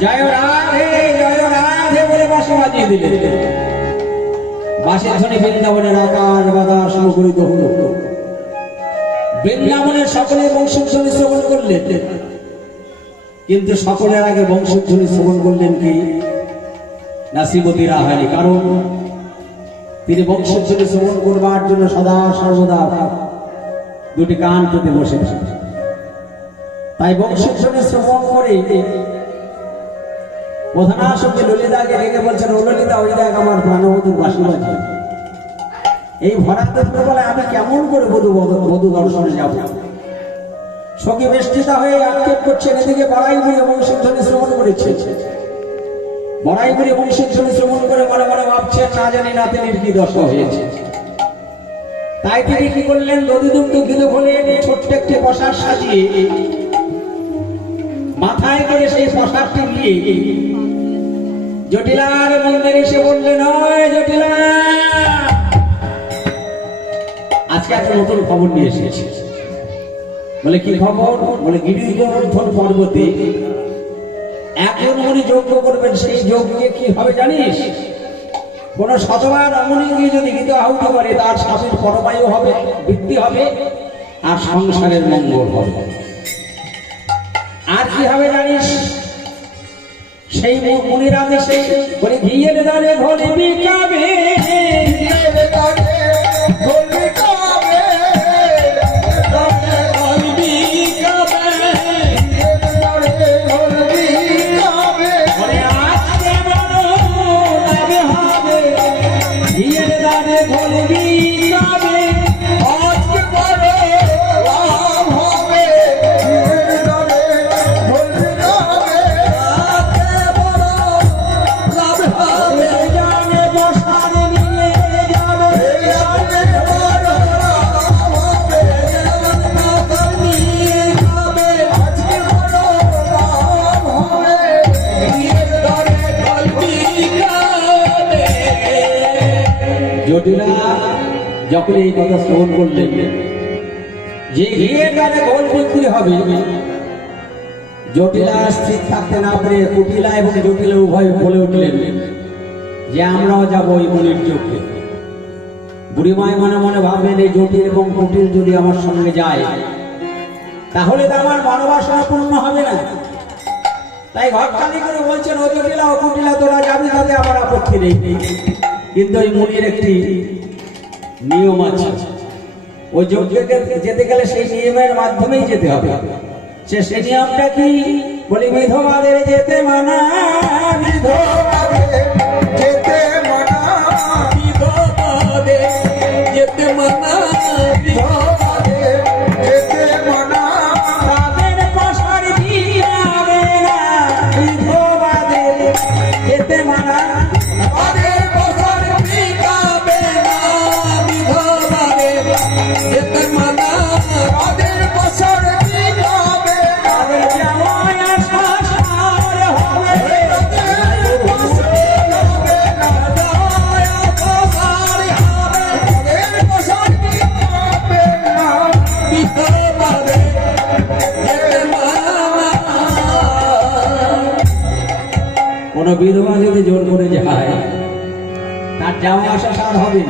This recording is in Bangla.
জয় রাধে জয় রাধে বলে বাঁশি বাজিয়ে দিলেন বাঁশের ধ্বনি বৃন্দাবনের আকার বাতাস মুখরিত হল। বৃন্দাবনের সকলে বংশধ্বনি শ্রবণ করলেন। কিন্তু সকলের আগে বংশধ্বনি শ্রবণ করলেন কি? না শ্রীমতী রাহানি কারণ তিনি বংশধ্বনি শ্রবণ করবার জন্য সদা সর্বদা দুটি কান পেতে বসে তাই বংশধ্বনি শ্রবণ করে প্রধানাসকে ললিতাকে ডেকে বলছেন, ও ললিতা, ওই দেখ আমার প্রাণবধূর বাসি এই ভরা বলে আমি কেমন করে বধু বধু দর্শনে যাব? সখী বেষ্টিতা হয়ে আক্ষেপ করছেন, এদিকে বড়াই বুড়ি বংশধ্বনি শ্রবণ করেছে। বড়াই বুড়ি বংশধ্বনি শ্রবণ করে মনে মনে ভাবছেন না জানি না তিনি কি দশা হয়েছে। তাই তিনি কি করলেন? নদীদুগ্ধ গিলো খোলে ছোট্ট একটি প্রসাদ সাজিয়ে মাথায় করে সেই প্রসাদটি নিয়ে জটিলার মন্দিরে এসে বললেন নয়, জটিলা। আজকে একটা নতুন খবর নিয়ে এসেছি। বলে, কি খবর? বলে গিরিগোবর্ধন পর্বতে এখন উনি যজ্ঞ করবেন, সেই যজ্ঞে কি হবে জানিস? কোন শতবার রমণীকে যদি গীত আহুত করে, তার স্বামীর পরবায়ু হবে, বৃদ্ধি হবে, আর সংসারের মঙ্গল হবে। আর কি হবে জানিস? সেই মুনিরা দেশে বলে ঘিয়ের দ্বারে ঘরে যখন এই কথা শ্রবণ করলেন যে গিয়ে দ্বারে গোল বিক্রি হবে, জটিলা স্থির থাকতে না পারে কুটিলা এবং জটিলা উভয় বলে উঠলেন, যে আমরাও যাব ওই মনির চোখে। বুড়িমায় মনে মনে ভাবলেন, এই জটিল এবং কুটিল যদি আমার সঙ্গে যায়, তাহলে তো আমার মনোবাসনা পূর্ণ হবে না। তাই ঘর খালি করে বলছেন, ও জটিলা, ও কুটিলা, তোরা যাবি, তাতে আমার আপত্তি নেই। কিন্তু ওই মুনির একটি নিয়ম আছে। ওই যজ্ঞে যেতে গেলে সেই নিয়মের মাধ্যমেই যেতে হবে। সে সে নিয়মটা কি? বলি, বিধবাদের যেতে মানা বিধবাদের কোন বিধবা যদি জোর করে যায় তার যাওয়া আসা সার হবে।